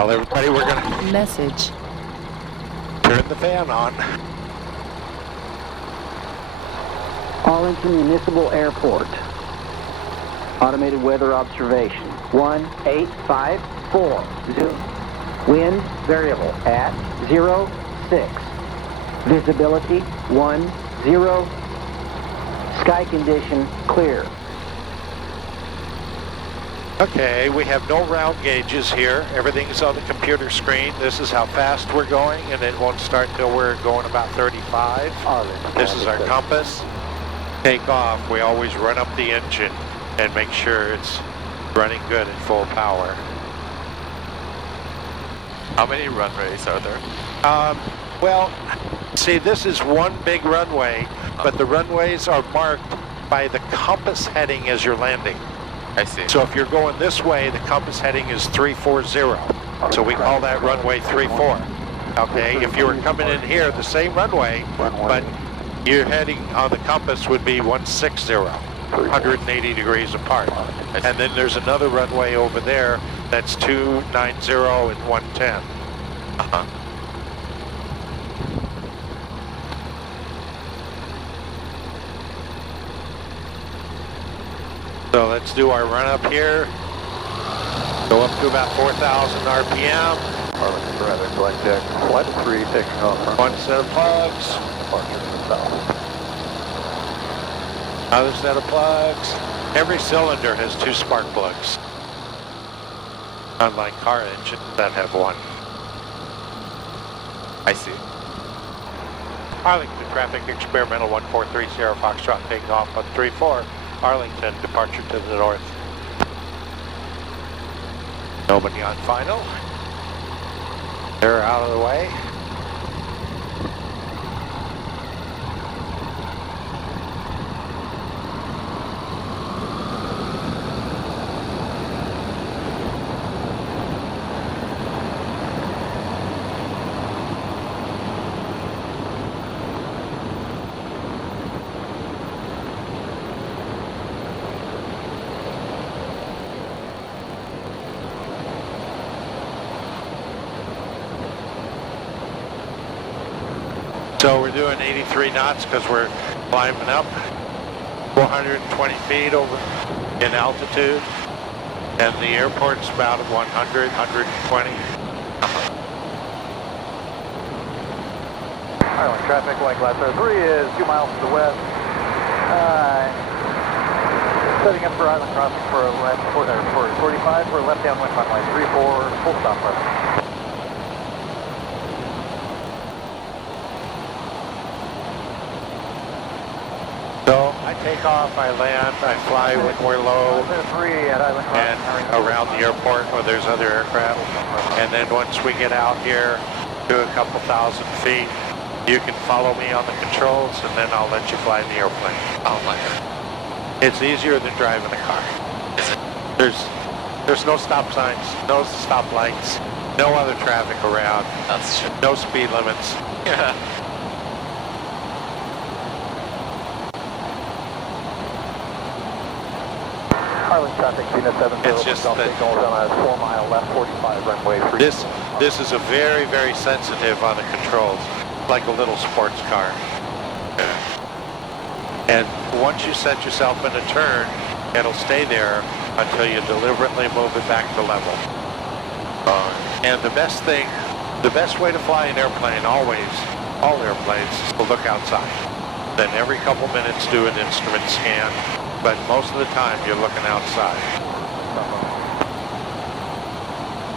Tell everybody we're gonna Message. turn the fan on. Arlington Municipal Airport. Automated weather observation. 1854. Zoom. Wind variable at 06. Visibility 10. Sky condition clear. Okay, we have no round gauges here. Everything's on the computer screen. This is how fast we're going, and it won't start till we're going about 35. This is our compass. Take off. We always run up the engine and make sure it's running good at full power. How many runways are there? Well, see, this is one big runway, but the runways are marked by the compass heading as you're landing. I see. So if you're going this way, the compass heading is 340. So we call that runway 34. Okay, if you were coming in here, the same runway, but your heading on the compass would be 160, 180 degrees apart. And then there's another runway over there that's 290 and 110. Uh-huh. So let's do our run up here. Go up to about 4,000 RPM. Arlington Bradley, flight deck, flight 3, taking off from One set of plugs. departure to the south. Other set of plugs. Every cylinder has 2 spark plugs. Unlike car engines that have 1. I see. Arlington traffic experimental 1430 Foxtrot taking off on 34. Arlington departure to the north. Nobody on final. They're out of the way. So we're doing 83 knots because we're climbing up 420 feet over in altitude, and the airport's about 100, 120. Island traffic, like last 3 is 2 miles to the west. Setting up for island crossing for 45 for left downwind runway 34, full stop left. So I take off, I land, I fly when we're low and around the airport where there's other aircraft. And then once we get out here to a couple thousand feet, you can follow me on the controls and then I'll let you fly the airplane. Oh my God. It's easier than driving a car. Is it? There's no stop signs, no stop lights, no other traffic around, That's true. no speed limits. Yeah. Island traffic, Venus 70, It's just that- going down a 4 mile left 45 runway 3. This is a very, very sensitive on the controls, like a little sports car. And once you set yourself in a turn, it'll stay there until you deliberately move it back to level. And the best way to fly an airplane always, all airplanes, is to look outside. Then every couple minutes do an instrument scan, but most of the time you're looking outside.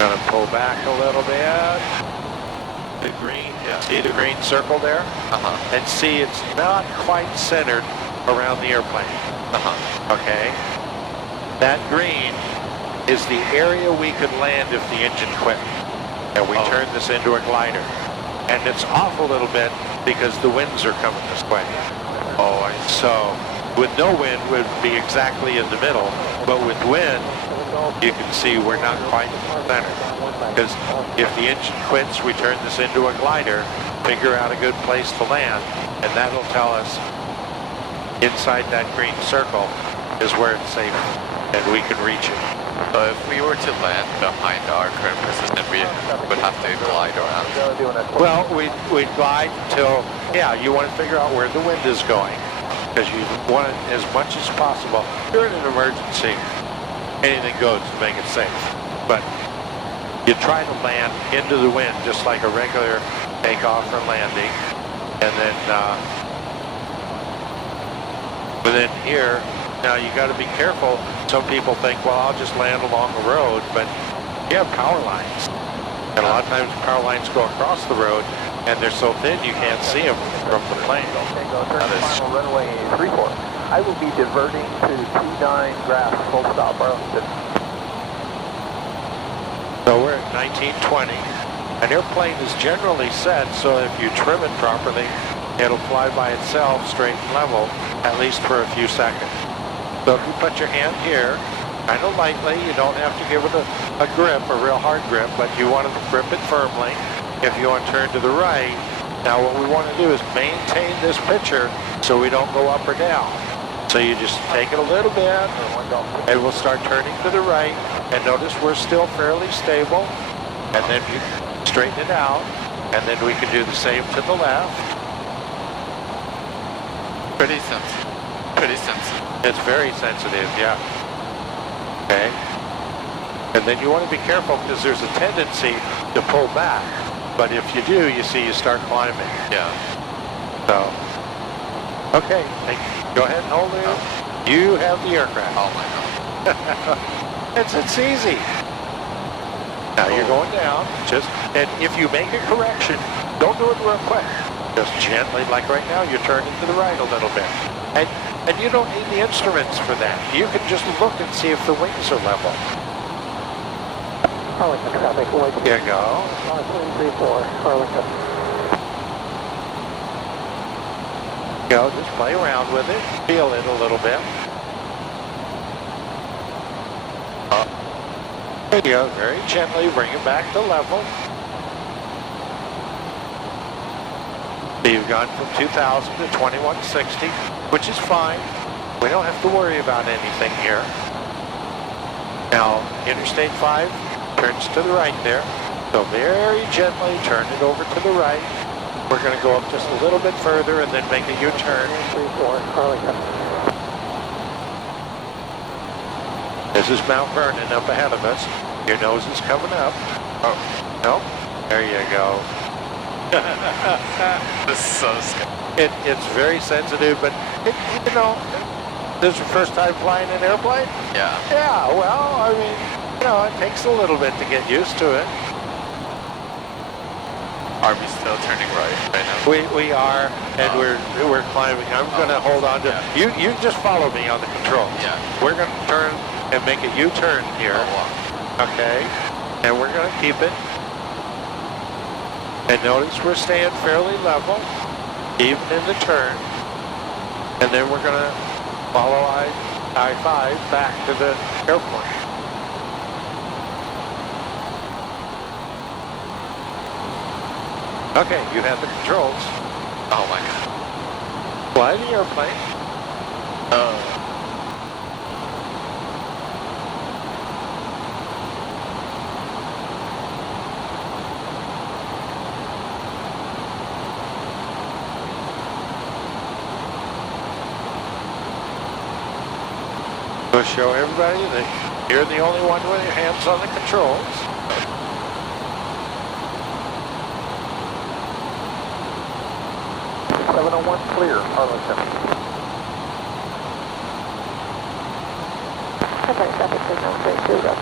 Gonna pull back a little bit. The green, see the green circle there? Uh-huh. And see it's not quite centered around the airplane. Uh-huh. Okay? That green is the area we could land if the engine quit. And we turn this into a glider. And it's off a little bit because the winds are coming this way. So with no wind would be exactly in the middle, but with wind, you can see we're not quite centered. Because if the engine quits, we turn this into a glider, figure out a good place to land, and that'll tell us inside that green circle is where it's safe and we can reach it. So if we were to land behind our current position, we would have to glide around. Well, we'd glide until, yeah, you want to figure out where the wind is going, because you want it as much as possible. You're in an emergency, anything goes to make it safe. But you try to land into the wind just like a regular takeoff or landing. And then, here, now you got to be careful. Some people think, well, I'll just land along the road, but you have power lines. And a lot of times power lines go across the road, and they're so thin you can't see them from the plane. Final runway 34. I will be diverting to 29 grass, full stop, Arlington. So we're at 1920. An airplane is generally set so if you trim it properly, it'll fly by itself straight and level, at least for a few seconds. So if you put your hand here, kind of lightly, you don't have to give it a grip, a real hard grip, but you want to grip it firmly. If you want to turn to the right, now what we want to do is maintain this picture so we don't go up or down. So you just take it a little bit, and we'll start turning to the right, and notice we're still fairly stable, and then you straighten it out, and then we can do the same to the left. Pretty sensitive. Pretty sensitive. It's very sensitive, yeah. Okay. And then you want to be careful because there's a tendency to pull back. But if you do, you see you start climbing. Yeah. So, okay. Go ahead and hold it. You have the aircraft. Oh my God. It's easy. Now you're going down. And if you make a correction, don't do it real quick. Just gently, like right now, you're turning to the right a little bit. And you don't need the instruments for that. You can just look and see if the wings are level. Arlington traffic, Here you go. 34, Arlington. Go, just play around with it. Feel it a little bit. There you go. Very gently bring it back to level. So you've gone from 2,000 to 2160, which is fine. We don't have to worry about anything here. Now, Interstate 5 turns to the right there. So very gently turn it over to the right. We're going to go up just a little bit further and then make a U-turn. 34, Arlington. This is Mount Vernon up ahead of us. Your nose is coming up. Oh, no? There you go. This is so scary. It's very sensitive, but you know, this is your first time flying an airplane? Yeah. Yeah, well, I mean, you know, it takes a little bit to get used to it. Are we still turning right now? We are, and we're climbing. I'm going to hold on to you. You just follow me on the controls. Yeah. We're going to turn and make a U-turn here. Oh, wow. Okay, and we're going to keep it. And notice we're staying fairly level, even in the turn. And then we're going to follow I-5 back to the airport. Okay, you have the controls. Oh my God. Fly the airplane. We'll show everybody that you're the only one with your hands on the controls. Clear, Arlington.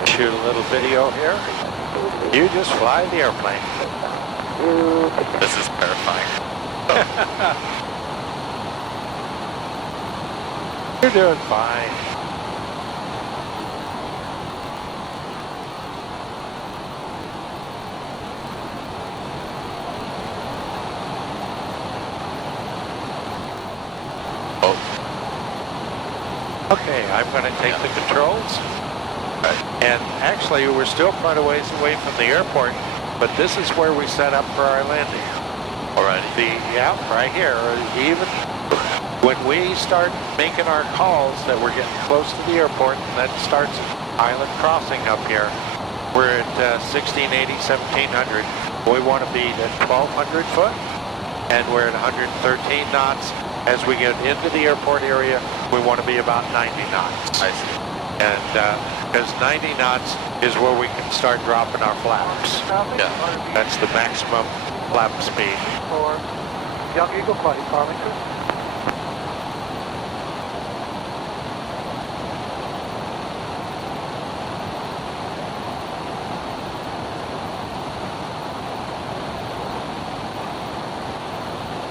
Shoot a little video here. You just fly the airplane. This is terrifying. You're doing fine. Okay, I'm going to take the controls. And actually, we're still quite a ways away from the airport, but this is where we set up for our landing. Already? Yeah, right here. Even When we start making our calls that we're getting close to the airport, and that starts at Island Crossing up here, we're at 1680, 1700. We want to be at 1200 foot, and we're at 113 knots. As we get into the airport area, we want to be about 90 knots. I see. And because 90 knots is where we can start dropping our flaps. Yeah. That's the maximum flap speed. For Young Eagle Flight, Arlington.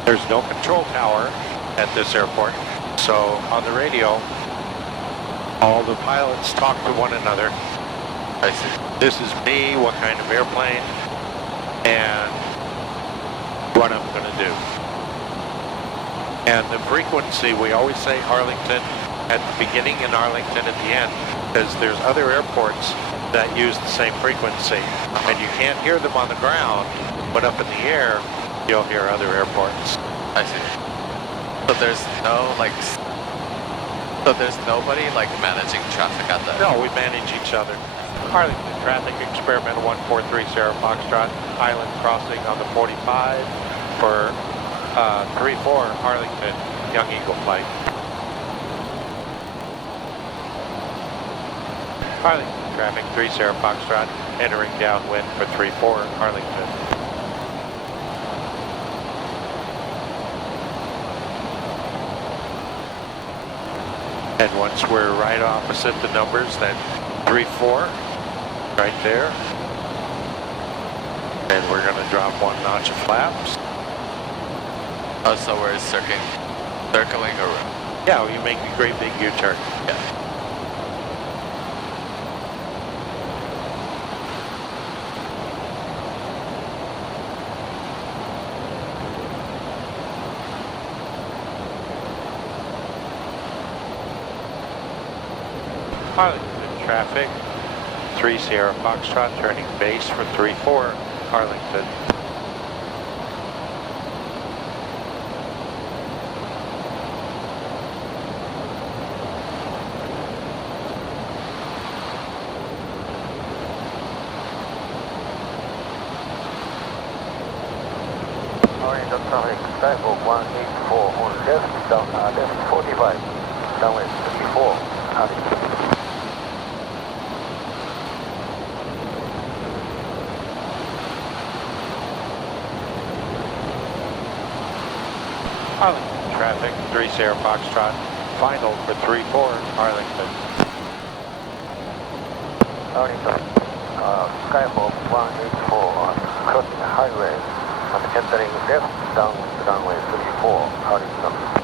There's no control tower at this airport, so on the radio, all the pilots talk to one another. I see. This is me, what kind of airplane, and what I'm going to do. And the frequency, we always say Arlington at the beginning and Arlington at the end, because there's other airports that use the same frequency, and you can't hear them on the ground, but up in the air, you'll hear other airports. I see. So there's no so there's nobody like managing traffic at the. No, we manage each other. Arlington traffic experimental 143 Sierra Foxtrot, Island Crossing on the 45 for 34 Arlington Young Eagle flight. Arlington traffic 3 Sierra Foxtrot entering downwind for 34 Arlington. And once we're right opposite the numbers, then 3-4, right there. And we're going to drop 1 notch of flaps. Oh, so we're circling around. Yeah, you make a great big U-turn. Yeah. Arlington traffic, 3 Sierra Foxtrot turning base for 3-4 Arlington. Arlington traffic, Skyhawk 184 on left, down left 45, downwind 34, Arlington. Arlington traffic, 3 Sierra Foxtrot, final for 3-4 Arlington. Arlington, Skyhawk 184 on crossing the highway and entering left down runway 34, Arlington.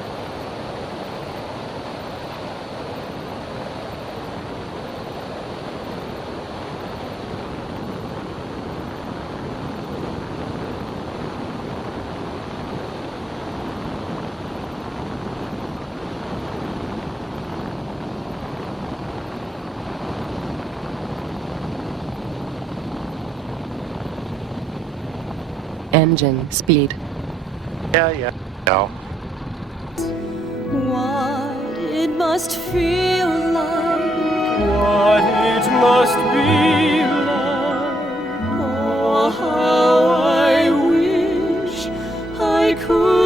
Engine speed. Yeah. No. What it must feel like, What it must be like. oh, how I wish I could